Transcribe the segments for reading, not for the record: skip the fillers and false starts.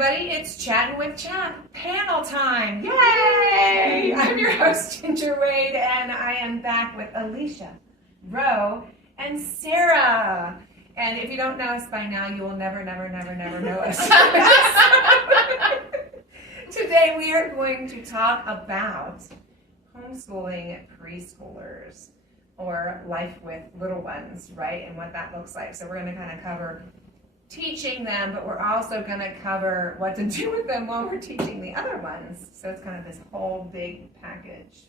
everybody, it's Chattin with CHAP panel time. Yay! I'm your host, Ginger Wade, and I am back with Alicia, Ro, and Sara. And if you don't know us by now, you will never know us. Today we are going to talk about homeschooling preschoolers, or life with little ones, right? And what that looks like. So we're going to kind of cover teaching them, but we're also going to cover what to do with them while we're teaching the other ones. So it's kind of this whole big package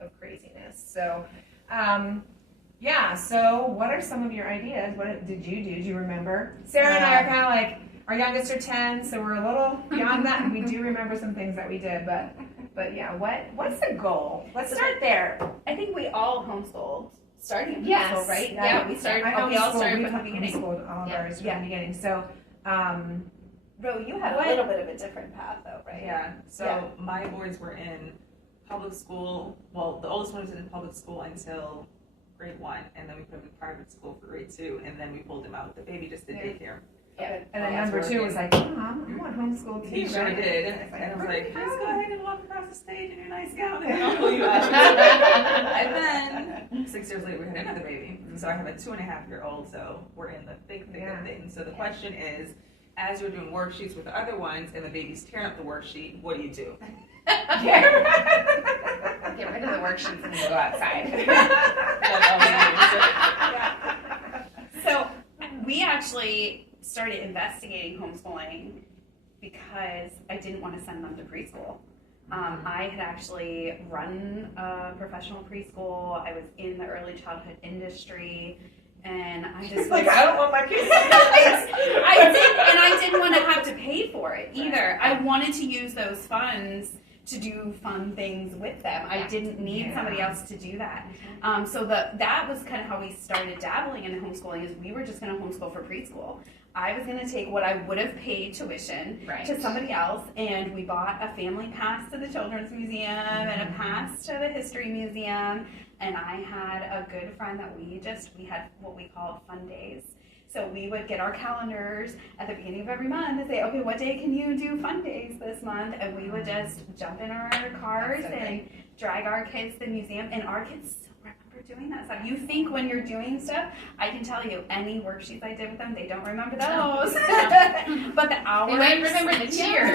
of craziness. So, so what are some of your ideas? What did you do? Do you remember? Sara and I are kind of like, our youngest are 10, so we're a little beyond that, and we do remember some things that we did, but yeah, what's the goal? Let's start there. I think we all homeschooled. Starting in Yes. right? Yeah, we started. We all started from from the beginning. Homeschooled all of ours from the beginning. So, Ro, you had a little bit of a different path, though, right? Yeah. So my boys were in public school. Well, the oldest one was in public school until grade 1, and then we put him in private school for grade 2, and then we pulled him out. The baby just did daycare. Yeah. And then number 2 was like, Mom, I want homeschool too. He sure right? did. And I was like, please go ahead and walk across the stage in your nice gown, and I'll I'll pull you out. And then 6 years later, we had another baby. So I have a 2.5-year-old, so we're in the thick of things. So the question is, as you're doing worksheets with the other ones, and the baby's tearing up the worksheet, what do you do? Get rid of the worksheets and go outside. So we actually started investigating homeschooling because I didn't want to send them to preschool. I had actually run a professional preschool. I was in the early childhood industry, and I just like, I don't want my kids. I didn't want to have to pay for it either. I wanted to use those funds to do fun things with them. I didn't need somebody else to do that. So that was kind of how we started dabbling in homeschooling, is we were just going to homeschool for preschool. I was going to take what I would have paid tuition to somebody else, and we bought a family pass to the Children's Museum and a pass to the History Museum, and I had a good friend that we had what we called fun days. So we would get our calendars at the beginning of every month and say, okay, what day can you do fun days this month? And we would just jump in our cars and drag our kids to the museum, and our kids still remember doing that stuff. You think when you're doing stuff, I can tell you any worksheets I did with them, they don't remember those. But the hours. They might remember the cheers.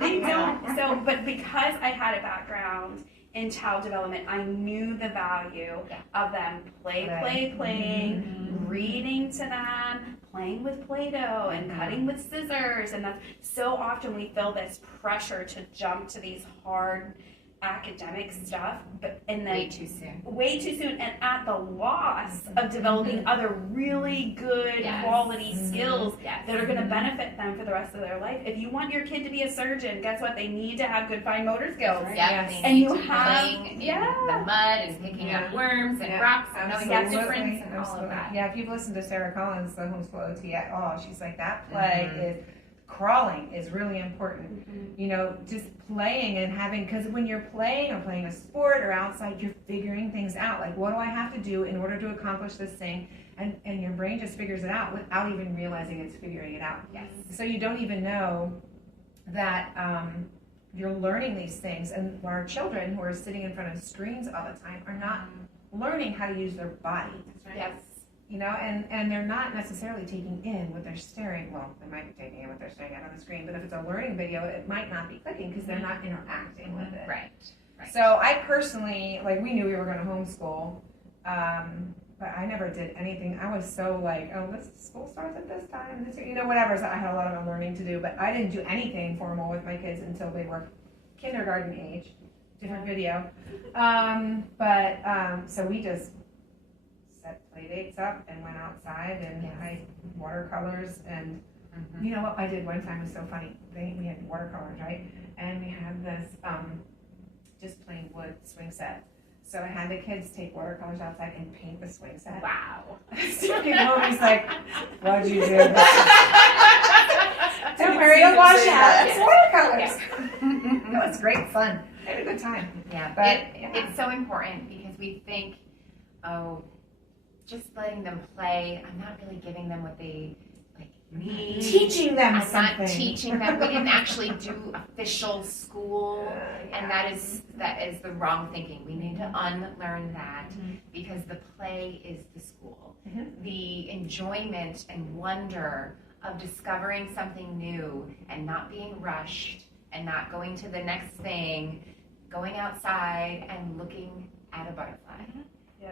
They don't. So, but because I had a background in child development, I knew the value of them playing, reading to them, playing with Play-Doh and cutting with scissors. And that's so often we feel this pressure to jump to these hard academic stuff, and then way too soon, and at the loss of developing other really good quality skills that are going to benefit them for the rest of their life. If you want your kid to be a surgeon, guess what? They need to have good fine motor skills. And you have playing in the mud and picking up worms and rocks and knowing the difference and all of that. Yeah, if you've listened to Sara Collins, the homeschool OT at all, she's like, that play is crawling is really important. You know, just playing and having, because when you're playing or playing a sport or outside, you're figuring things out. Like, what do I have to do in order to accomplish this thing? And your brain just figures it out without even realizing it's figuring it out. Yes. So you don't even know that you're learning these things. And our children who are sitting in front of screens all the time are not learning how to use their body. That's right. Yes. You know, and they're not necessarily taking in what they're staring. Well, they might be taking in what they're staring at on the screen, but if it's a learning video, it might not be clicking because they're not interacting with it. Right. So I personally, like, we knew we were going to homeschool, but I never did anything. I was so like, oh, this school starts at this time, this year, you know, whatever. So I had a lot of learning to do, but I didn't do anything formal with my kids until they were kindergarten age. Different video. So we just set play dates up and went outside and I watercolors and you know what I did one time was so funny. We had watercolors, right? And we had this just plain wood swing set. So I had the kids take watercolors outside and paint the swing set. Wow. Steve came home and he's like, what'd you do? Don't worry, it'll wash out. It's watercolors. It was great fun. I had a good time. Yeah, But it's so important because we think, oh, just letting them play, I'm not really giving them what they me. Teaching them I'm something. not teaching them. We didn't actually do official school, and that is the wrong thinking. We need to unlearn that because the play is the school. The enjoyment and wonder of discovering something new and not being rushed and not going to the next thing, going outside and looking at a butterfly.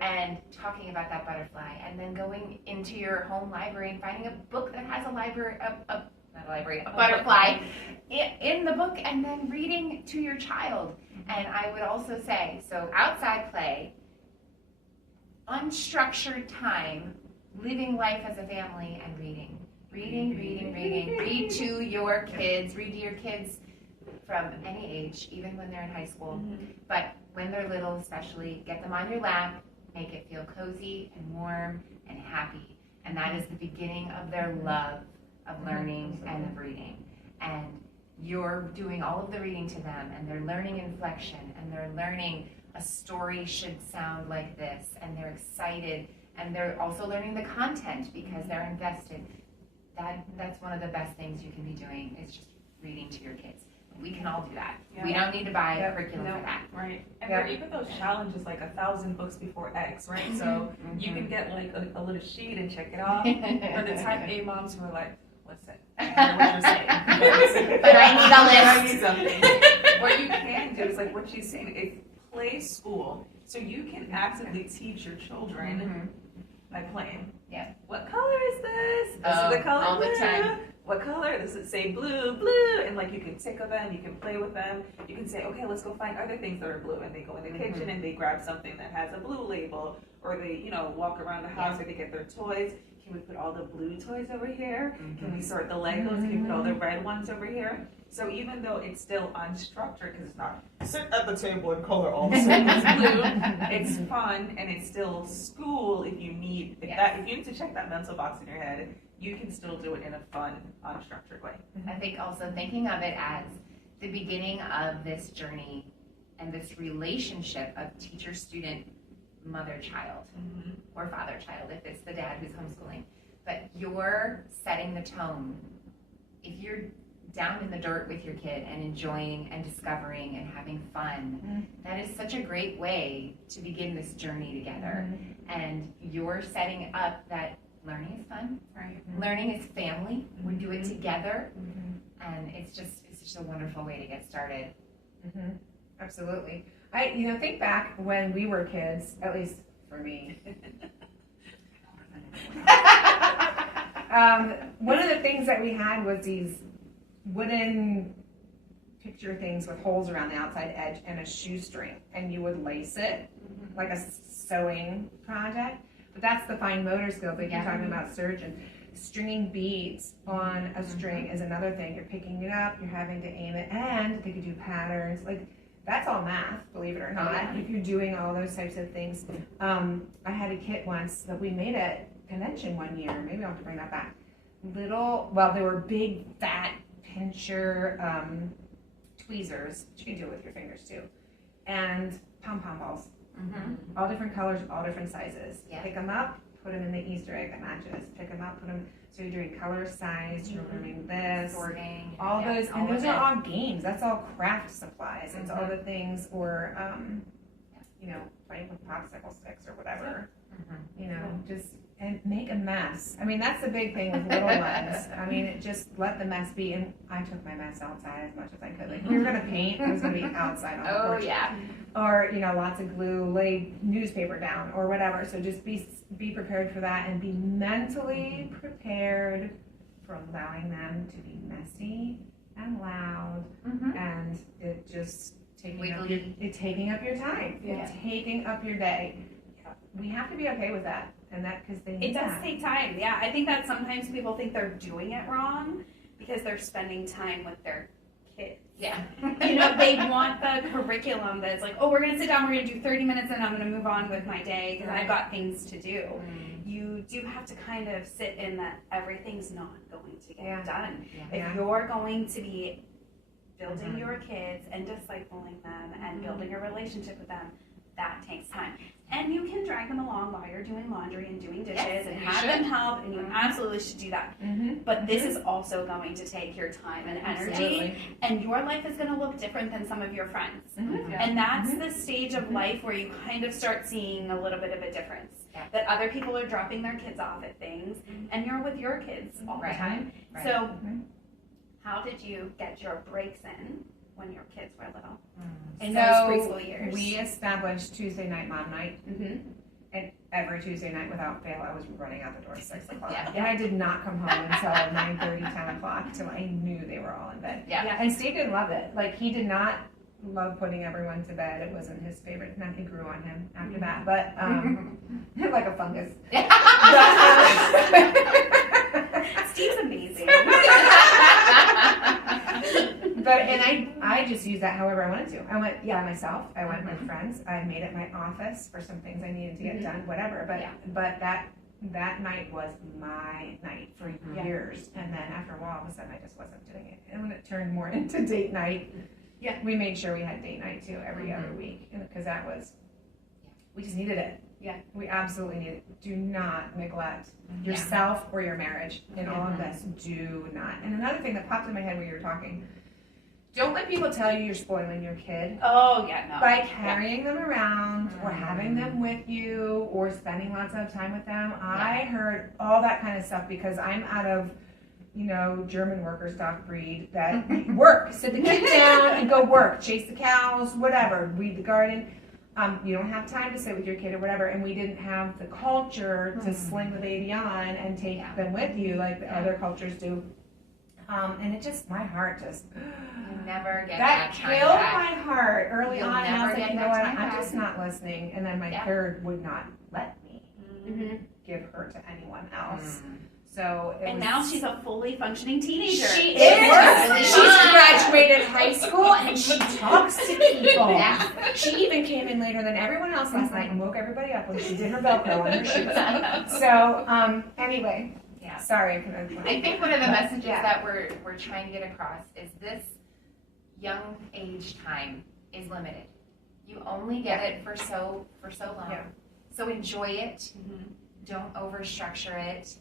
And talking about that butterfly, and then going into your home library and finding a book that has a butterfly in the book, and then reading to your child. And I would also say, so outside play, unstructured time, living life as a family, and reading. Read to your kids. Read to your kids from any age, even when they're in high school. But when they're little, especially, get them on your lap. Make it feel cozy and warm and happy. And that is the beginning of their love of learning and of reading. And you're doing all of the reading to them, and they're learning inflection, and they're learning a story should sound like this, and they're excited, and they're also learning the content because they're invested. That's one of the best things you can be doing, is just reading to your kids. We can all do that. We don't need to buy a curriculum for that. Right. And there are even those challenges like 1,000 books before X, right? So you can get like a little sheet and check it off. For the type A moms who are like, listen, I hear what you're saying. But I need a list. I need something. What you can do is like what she's saying, it's play school. So you can actively teach your children by playing. Yeah. What color is this? This is the color all blue. the time. What color? Does it say blue? And like you can tickle them, you can play with them. You can say, okay, let's go find other things that are blue. And they go in the kitchen and they grab something that has a blue label, or they, walk around the house or they get their toys. Can we put all the blue toys over here? Can we sort the Legos? Can we put all the red ones over here? So even though it's still unstructured, because it's not sit at the table and color all the circles blue, it's fun and it's still school. If you need if you need to check that mental box in your head, you can still do it in a fun, unstructured way. I think also thinking of it as the beginning of this journey and this relationship of teacher, student, mother, child, or father, child, if it's the dad who's homeschooling. But you're setting the tone. If you're down in the dirt with your kid and enjoying and discovering and having fun, that is such a great way to begin this journey together. And you're setting up that learning is fun. Right. Learning is family. We do it together, and it's just a wonderful way to get started. Absolutely. I think back when we were kids, at least for me. One of the things that we had was these wooden picture things with holes around the outside edge and a shoestring, and you would lace it like a sewing project. But that's the fine motor skills, like you're talking about, surgeon. Stringing beads on a string is another thing. You're picking it up, you're having to aim it, and they could do patterns. Like, that's all math, believe it or not, if you're doing all those types of things. I had a kit once that we made at convention one year. Maybe I'll have to bring that back. They were big, fat pincher tweezers, which you can do with your fingers too, and pom-pom balls. All different colors, all different sizes. Pick them up, put them in the Easter egg that matches. Pick them up, put them. So you're doing color, size. You're learning this, sorting, all those, and those are all games. That's all craft supplies. It's all the things, or playing with popsicle sticks or whatever. Just and make a mess. I mean, that's the big thing with little ones. I mean, just let the mess be. And I took my mess outside as much as I could. Like, if we were gonna paint, it was gonna be outside on the porch. Or lots of glue, lay newspaper down or whatever. So just be prepared for that, and be mentally prepared for allowing them to be messy and loud, and it just taking up your time, taking up your day. We have to be okay with that, and that because it does take time. Yeah, I think that sometimes people think they're doing it wrong because they're spending time with their kids. They want the curriculum that's like, oh, we're going to sit down, we're going to do 30 minutes, and I'm going to move on with my day because I've got things to do. You do have to kind of sit in that everything's not going to get done. If you're going to be building your kids and discipling them and building a relationship with them, that takes time. And you can drag them along while you're doing laundry and doing dishes Yes, and you have should. them help, and you absolutely should do that. But this is also going to take your time and energy, Absolutely. and your life is going to look different than some of your friends. Yeah. And that's the stage of life where you kind of start seeing a little bit of a difference. Yeah. That other people are dropping their kids off at things, and you're with your kids all Right. the time. Right. So, how did you get your breaks in when your kids were little? In those So preschool years. we established Tuesday night mom night, Mm-hmm. and every Tuesday night without fail I was running out the door at 6 o'clock. Yeah. And I did not come home until 9:30, 10 o'clock till I knew they were all in bed. Yeah. And Steve didn't love it. Like, he did not love putting everyone to bed. It wasn't his favorite. Nothing grew on him after that, but like a fungus. Steve's amazing. And I just used that however I wanted to. I went, myself. I went with friends. I made it my office for some things I needed to get done, whatever. But that night was my night for years. And then after a while, all of a sudden, I just wasn't doing it. And when it turned more into date night, we made sure we had date night too every other week, because that was, we just needed it. Yeah. We absolutely need it. Do not neglect yourself or your marriage in all of this. Do not. And another thing that popped in my head when you were talking, don't let people tell you you're spoiling your kid Oh, yeah, no. by carrying them around or having them with you or spending lots of time with them. I heard all that kind of stuff because I'm out of, German worker stock breed that work, sit the kid down and go work, chase the cows, whatever, weed the garden. You don't have time to sit with your kid or whatever, and we didn't have the culture to sling the baby on and take them with you like the other cultures do. And it just, my heart just, You never get that that time killed back. my heart early You'll on. And I was never like, get you know that what, time I'm back. just not listening. And then my Yeah. third would not let me Mm-hmm. give her to anyone else. So it And was, now she's a fully functioning teenager. She It is. works. She's graduated high school and she talks to people. Yeah. She even came in later than everyone else last night and woke everybody up when she did her Velcro on her shoes. So, anyway, Yeah. sorry. I think one of the messages that we're trying to get across is this young age time is limited. You only get it for so long. Yeah. So enjoy it. Don't overstructure it.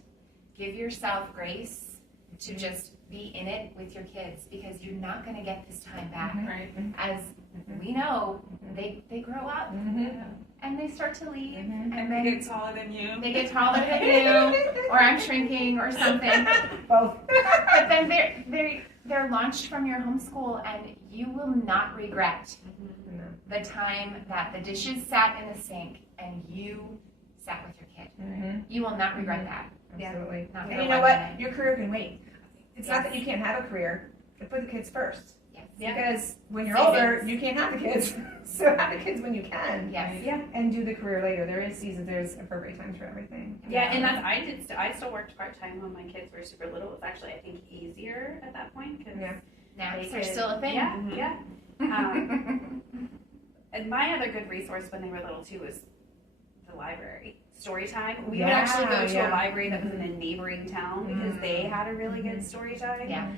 Give yourself grace to just be in it with your kids, because you're not going to get this time back. Right. As we know, they grow up and they start to leave, And and they then get taller than you. they get taller than you, or I'm shrinking or something. Both. But then they're launched from your homeschool, and you will not regret the time that the dishes sat in the sink and you sat with your kid. You will not regret that. Absolutely. Not And for you know one what? minute. Your career can wait. It's not Yes. that you can't have a career, but put the kids first. Yes. Yeah. Because when you're Seasons. older, you can't have the kids. So have the kids when you can. Yes. Yeah. And do the career later. There is seasons, there's appropriate times for everything. Yeah, and that's I still worked part-time when my kids were super little. It was actually, I think, easier at that point because Now they it's could, still a thing. Yeah. And my other good resource when they were little too was the library. Story time. We would actually go to a library that was in a neighboring town because they had a really good story time. Yeah.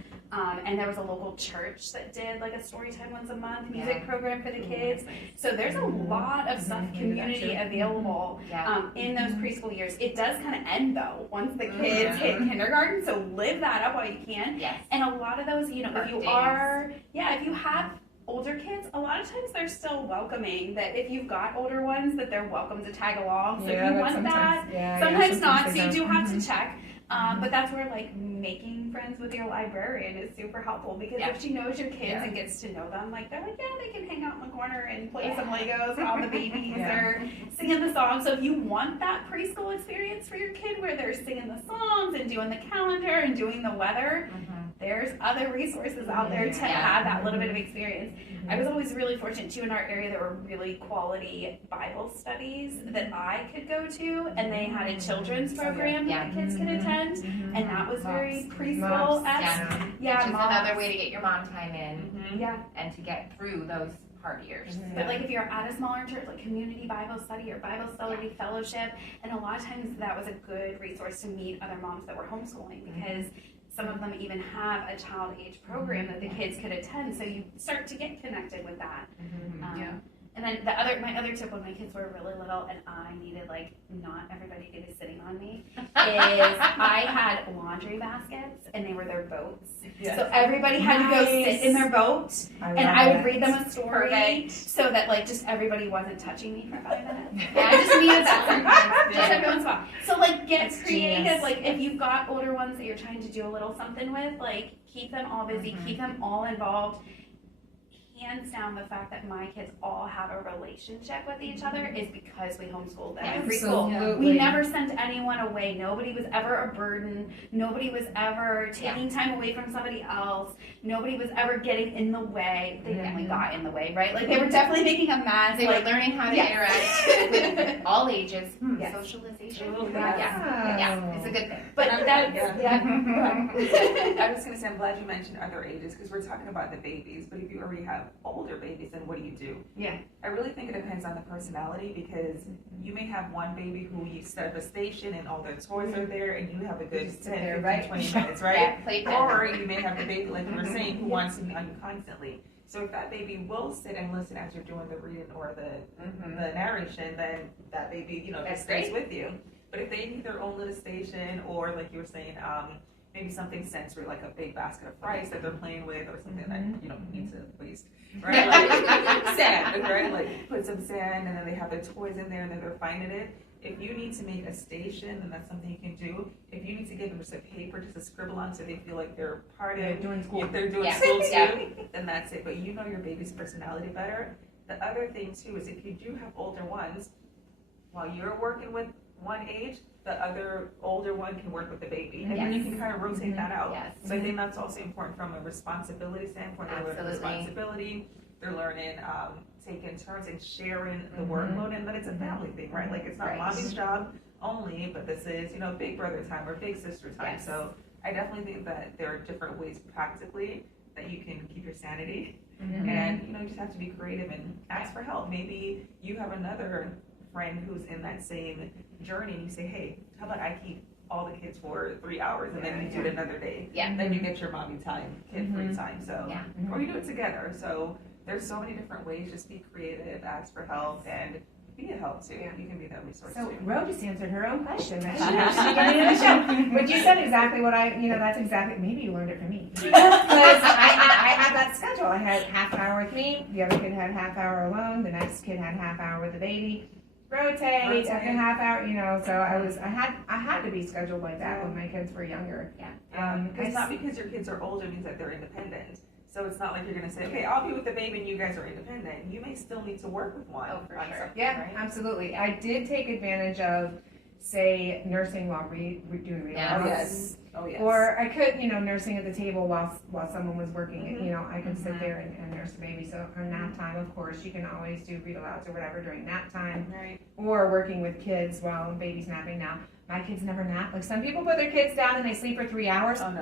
And there was a local church that did like a story time once a month music program for the kids. So there's a lot of stuff, community available Yeah. in those preschool years. It does kind of end though once the kids hit kindergarten. So live that up while you can. Yes. And a lot of those, if you Birthdays. are, if you have older kids, a lot of times they're still welcoming that if you've got older ones that they're welcome to tag along. So if you want that, sometimes not, so you do have to check. But that's where like making friends with your librarian is super helpful because if she knows your kids and gets to know them, like they're like, they can hang out in the corner and play some Legos on the babies or singing the songs. So if you want that preschool experience for your kid where they're singing the songs and doing the calendar and doing the weather, there's other resources out there to have that little bit of experience. I was always really fortunate too in our area there were really quality Bible studies that I could go to, and they had a children's program that the kids could attend, and that was very preschool-esque. Which is moms. another way to get your mom time in Yeah. and to get through those hard years. But like if you're at a smaller church, like community Bible study or Bible study fellowship, and a lot of times that was a good resource to meet other moms that were homeschooling because some of them even have a child age program that the kids could attend, so you start to get connected with that. And then my other tip when my kids were really little and I needed like not everybody to be sitting on me is I had laundry baskets and they were their boats. Yes. So everybody had to go sit in their boat and I would read them a story Perfect. so that like just everybody wasn't touching me for 5 minutes. Yeah, I just needed that sometimes. Just every once in a while. So like get That's creative. genius. Like if you've got older ones that you're trying to do a little something with, like keep them all busy, keep them all involved. Hands down, the fact that my kids all have a relationship with each other is because we homeschooled them in preschool. Absolutely. We never sent anyone away. Nobody was ever a burden. Nobody was ever taking time away from somebody else. Nobody was ever getting in the way. They definitely got in the way, right? Like they were definitely making a mess. They were learning how to interact with all ages. Yes. Socialization. Yes. Yeah, it's a good thing. But that's, I was going to say, I'm glad you mentioned other ages because we're talking about the babies, but if you already have older babies, then what do you do? Yeah. I really think it depends on the personality because you may have one baby who you set up a station and all their toys are there and you have a good 10, 15, 20 minutes, right? Yeah, playpen. Or you may have the baby, like you were saying, who wants to be on you constantly. So if that baby will sit and listen as you're doing the reading or the narration, then that baby, That's stays with you. But if they need their own little station or like you were saying, maybe something sensory like a big basket of rice that they're playing with or something that you don't need to waste, right? Like sand, right? Like put some sand and then they have their toys in there and then they're finding it. If you need to make a station, then that's something you can do. If you need to give them just a paper just to scribble on so they feel like they're part of doing school. if they're doing school too, then that's it. But you know your baby's personality better. The other thing too is if you do have older ones, while you're working with one age, the other older one can work with the baby. And then you can kind of rotate that out. Yes. So I think that's also important from a responsibility standpoint. They're learning Absolutely. responsibility. They're learning taking turns and sharing the workload, and that it's a family thing, right? Like it's not Right. mommy's job only, but this is, big brother time or big sister time. Yes. So I definitely think that there are different ways practically that you can keep your sanity. And, you just have to be creative and ask for help. Maybe you have another friend who's in that same journey and you say, hey, how about I keep all the kids for 3 hours and then you do it another day. Yeah. Then you get your mommy time, kid free time. So, Yeah. or you do it together. So there's so many different ways. Just be creative, ask for help, and be a help too. You can be that resource So too. Ro just answered her own question that she actually got into the show. But you said exactly what that's exactly, maybe you learned it from me. Because I had that schedule. I had half an hour with me, the other kid had half hour alone, the next kid had half hour with the baby. Rotate every half hour, so I had to be scheduled like that when my kids were younger. Yeah. It's not because your kids are older means that they're independent. So it's not like you're going to say, okay, I'll be with the baby and you guys are independent. You may still need to work with one. Oh, for on sure. something, Yeah, right? absolutely. I did take advantage of, say, nursing while doing reading. Yes. Oh, yes. Or I could, nursing at the table while someone was working. I could sit there and nurse the baby. So on nap time, of course, you can always do read alouds or whatever during nap time. Right. Or working with kids while baby's napping. Now, my kids never nap. Like some people put their kids down and they sleep for 3 hours. Oh, no.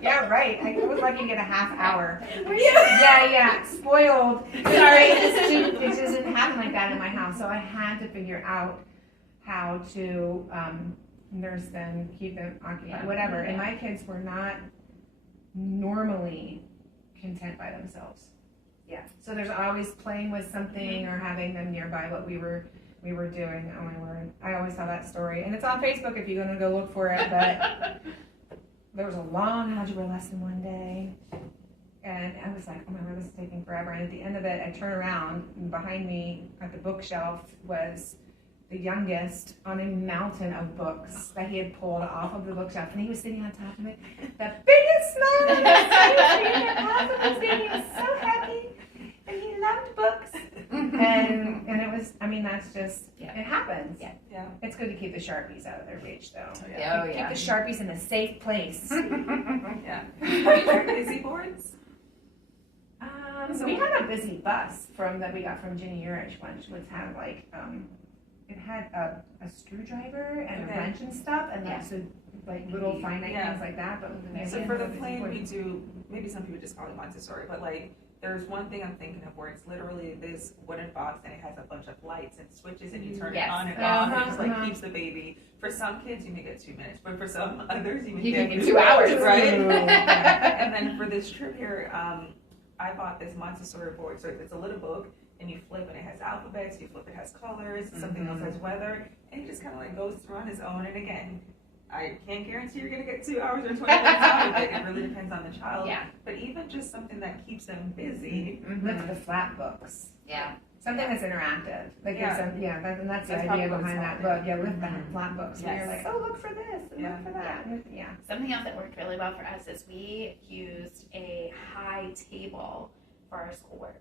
Yeah, right. I was lucky to get a half hour. Were you? Yeah. Spoiled. Sorry, it just didn't happen like that in my house. So I had to figure out how to nurse them, keep them occupied, whatever. And my kids were not normally content by themselves. Yeah. So there's always playing with something or having them nearby what we were doing. Oh my word. I always tell that story. And it's on Facebook if you're gonna go look for it, but there was a long algebra lesson one day. And I was like, oh my word, this is taking forever. And at the end of it, I turn around and behind me at the bookshelf was the youngest on a mountain of books that he had pulled off of the bookshelf. And he was sitting on top of it, the biggest smile on his face, and half of his face. He was so happy. And he loved books. And it was, that's just, it happens. Yeah. It's good to keep the Sharpies out of their reach, though. Oh, yeah. Oh, yeah. Keep the Sharpies in a safe place. Yeah. Have you tried busy boards? So we had a busy bus that we got from Ginny Urich, which was had like, it had a screwdriver and a wrench and stuff, and that's like little finite things like that. But So for the plane, we do, maybe some people just call it Montessori, but like, there's one thing I'm thinking of where it's literally this wooden box and it has a bunch of lights and switches and you turn it on and off and it just like keeps the baby. For some kids, you may get 2 minutes, but for some others, you may get 2 hours, right? And then for this trip here, I bought this Montessori board. So it's a little book and you flip and it has alphabets, you flip it has colors, something else has weather, and he just kind of like goes through on his own. And again, I can't guarantee you're going to get 2 hours or 20 minutes out of it. It really depends on the child. Yeah. But even just something that keeps them busy. Like the flat books. Yeah. Something that's interactive. Like Yeah. and that's the That's idea probably behind that small. book. Yeah, with the flat books. Where Yes. you're like, oh, look for this and Yeah. look for that. Yeah. Something else that worked really well for us is we used a high table for our schoolwork.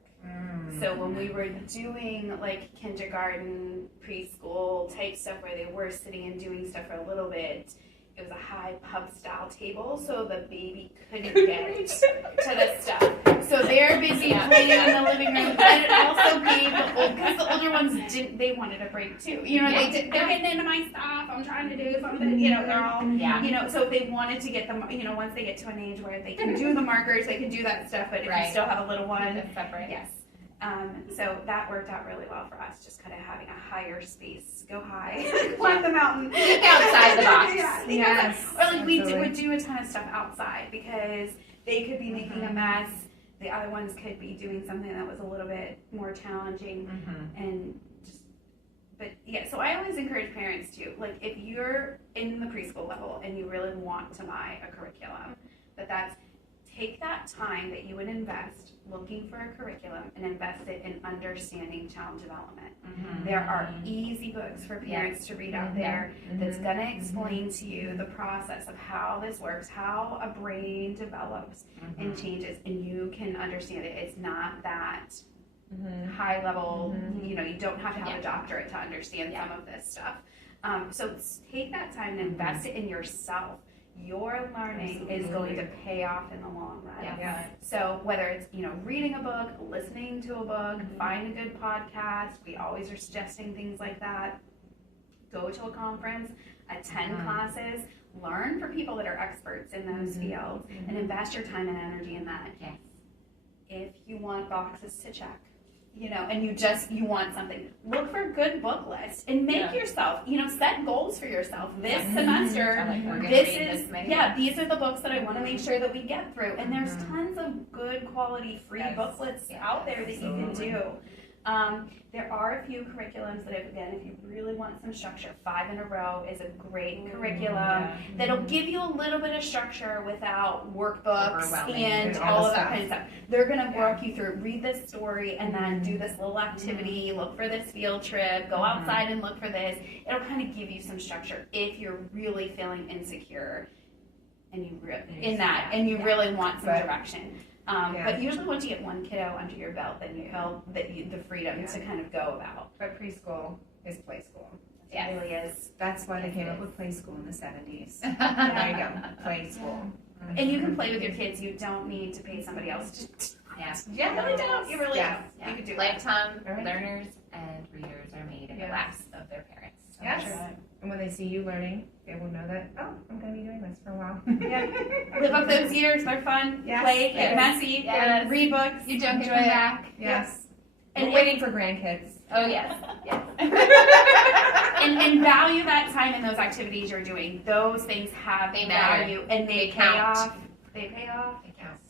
So when we were doing like kindergarten, preschool type stuff where they were sitting and doing stuff for a little bit, it was a high pub style table so the baby couldn't get to the stuff. So they're busy playing in the living room, but it also gave because the older ones they wanted a break too. You know, they're getting into my stuff, I'm trying to do something, you know, they're all, you know, so they wanted to get them, you know, once they get to an age where they can do the markers, they can do that stuff, but if you still have a little one, separate. yes. So that worked out really well for us, just kind of having a higher space, go high, climb the mountain. Think outside the box. Yes. Or like we would do a ton of stuff outside because they could be making a mess. The other ones could be doing something that was a little bit more challenging and just, but yeah, so I always encourage parents to, like if you're in the preschool level and you really want to buy a curriculum, that's take that time that you would invest looking for a curriculum and invest it in understanding child development. There are easy books for parents to read out there that's going to explain to you the process of how this works, how a brain develops and changes, and you can understand it. It's not that high level, you know, you don't have to have a doctorate to understand some of this stuff. So take that time and invest it in yourself. Your learning is going to pay off in the long run. Yeah. So whether it's, you know, reading a book, listening to a book, find a good podcast, we always are suggesting things like that. Go to a conference, attend classes, learn from people that are experts in those fields, and invest your time and energy in that. Yes. If you want boxes to check, you know, and you want something, look for a good book list and make yourself, you know, set goals for yourself. This semester, these are the books that I want to make sure that we get through. And there's tons of good quality free booklets out there that you can do. There are a few curriculums that, if you really want some structure, 5 in a Row is a great curriculum that'll give you a little bit of structure without workbooks and all of that kind of stuff. They're going to walk you through, read this story, and then do this little activity, look for this field trip, go outside and look for this. It'll kind of give you some structure if you're really feeling insecure and you really want some direction. But usually once you get one kiddo under your belt, then you have the freedom to kind of go about. But preschool is play school. It really is. That's why they came up with play school in the 70s. There you go, play school. And you can play with your kids. You don't need to pay somebody else to. You really don't. You really don't. You can do Lifetime learners and readers are made in the laps of their parents. So Yes. And when they see you learning, they will know that, oh, I'm going to be doing this for a while. Live up those years. They're fun. Play, get messy, read books. You don't enjoy get them it. back. Yes. And We're waiting for grandkids. Oh, yes. And value that time in those activities you're doing. Those things have value and they pay off. They pay off. It counts.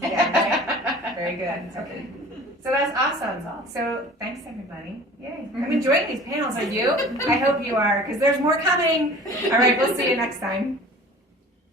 Yeah, right. Very good. Okay. So that's awesome. So thanks everybody. Yay. I'm enjoying these panels. Are you? I hope you are, because there's more coming. All right, we'll see you next time.